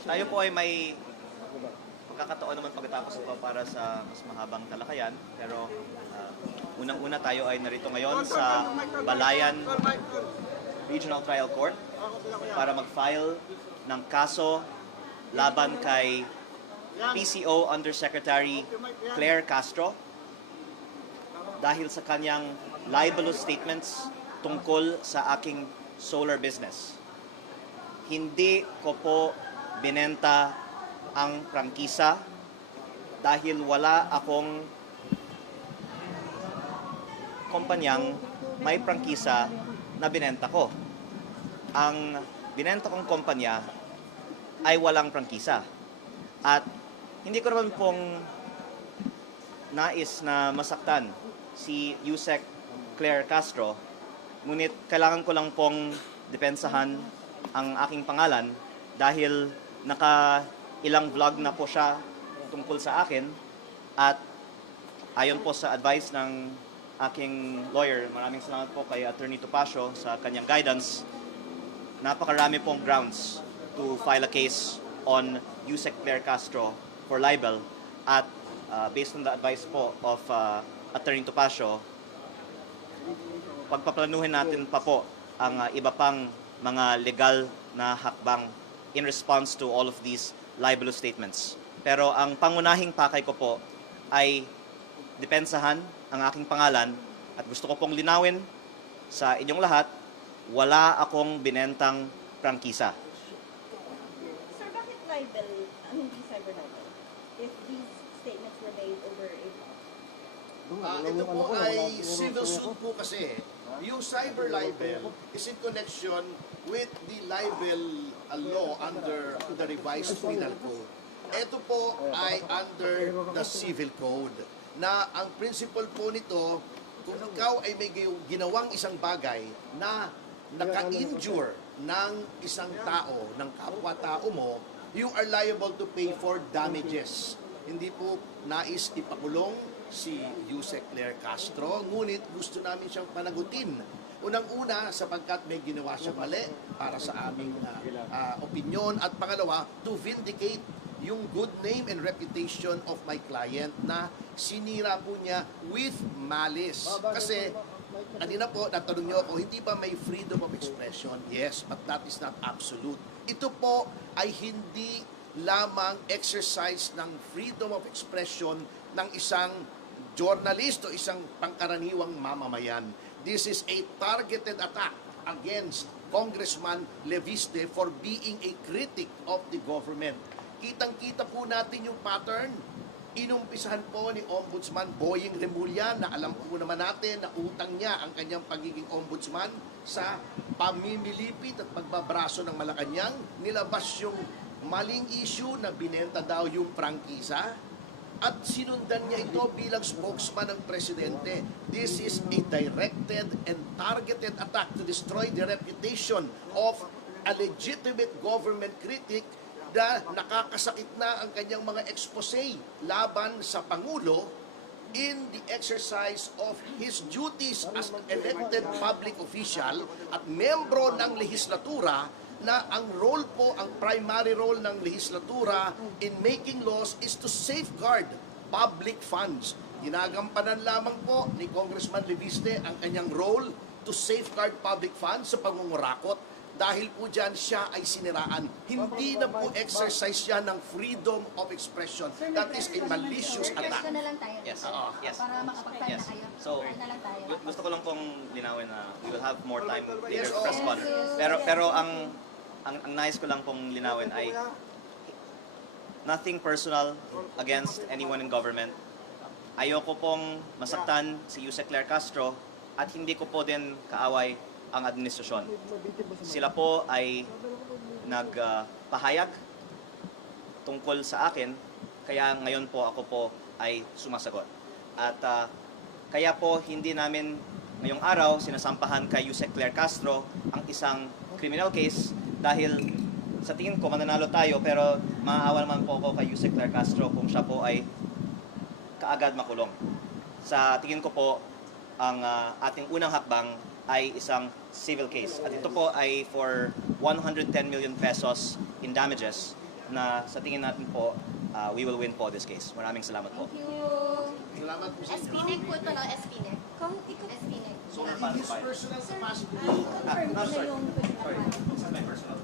Tayo po ay may pagkakataon naman pagkatapos ito para sa mas mahabang talakayan. Pero unang-una tayo ay narito ngayon sa Balayan Regional Trial Court para mag-file ng kaso laban kay PCO Undersecretary Claire Castro dahil sa kanyang libelous statements tungkol sa aking solar business. Hindi ko po binenta ang prangkisa dahil wala akong kumpanyang may prangkisa na binenta ko. Ang binenta kong kumpanya ay walang prangkisa. At hindi ko naman pong nais na masaktan si Yusek Claire Castro, ngunit kailangan ko lang pong depensahan ang aking pangalan dahil ilang vlog na po siya tungkol sa akin at ayon po sa advice ng aking lawyer, maraming salamat po kay Attorney Topacio sa kanyang guidance, napakarami pong grounds to file a case on Yusek Claire Castro for libel at based on the advice po of Attorney Topacio, pagpaplanuhin natin pa po ang iba pang mga legal na hakbang in response to all of these libelous statements. Pero ang pangunahing pakay ko po ay depensahan ang aking pangalan at gusto ko pong linawin sa inyong lahat, wala akong binentang prangkisa. Sir, bakit libel, hindi cyber libel? If these statements were made over a Ito po ay civil suit po kasi. Yung cyber libel is in connection with the libel law under the revised penal code. Ito po ay under the civil code na ang principle po nito, kung ikaw ay may ginawang isang bagay na naka-injure ng isang tao, ng kapwa-tao mo, you are liable to pay for damages. Hindi po nais ipakulong si Yusek Claire Castro, ngunit gusto namin siyang panagutin. Unang-una, sapagkat may ginawa siya mali para sa aming opinion. At pangalawa, to vindicate yung good name and reputation of my client na sinira po niya with malice. Kasi, kanina po, natanong niyo ako, hindi ba may freedom of expression? Yes, but that is not absolute. Ito po ay hindi lamang exercise ng freedom of expression ng isang journalist o isang pangkaraniwang mamamayan. This is a targeted attack against Congressman Leviste for being a critic of the government. Kitang-kita po natin yung pattern. Inumpisahan po ni Ombudsman Boying Remulla na alam po naman natin na utang niya ang kanyang pagiging ombudsman sa pamimilipit at pagbabraso ng Malacanang. Nilabas yung maling issue na binenta daw yung prangkisa at sinundan niya ito bilang spokesman ng presidente. This is a directed and targeted attack to destroy the reputation of a legitimate government critic na nakakasakit na ang kanyang mga expose laban sa Pangulo in the exercise of his duties as an elected public official at membro ng lehislatura, na ang role po, ang primary role ng lehislatura in making laws is to safeguard public funds. Ginagampanan lamang po ni Congressman Leviste ang kanyang role to safeguard public funds sa pangungurakot. Dahil po dyan siya ay siniraan. Hindi na po exercise siya ng freedom of expression. That is a malicious attack. na lang tayo. Yes. Yes. Para makapag-file Yes. na kayo. So, na lang tayo. gusto ko lang pong linawin na we will have more time later Yes, to press oh. conference. Pero ang nais ko lang pong linawin ay nothing personal against anyone in government. Ayoko pong masaktan si Yusek Claire Castro at hindi ko po din kaaway ang administrasyon. Sila po ay nagpahayag tungkol sa akin, kaya ngayon po ako po ay sumasagot. At kaya po hindi namin ngayong araw sinasampahan kay Yusek Claire Castro ang isang criminal case dahil sa tingin ko mananalo tayo, pero maaawa naman po ako kay Yusek Claire Castro kung siya po ay kaagad makulong. Sa tingin ko po, ang ating unang hakbang ay isang civil case. At ito po ay for 110 million pesos in damages na sa tingin natin po, we will win po this case. Maraming salamat po. Thank you. Salamat po sa inyo. SPNEC po ito, no? SPNEC. Kung ikaw, SPNEC. So, in his personal capacity, confirm ko na sorry. yung Sorry, this is my personal.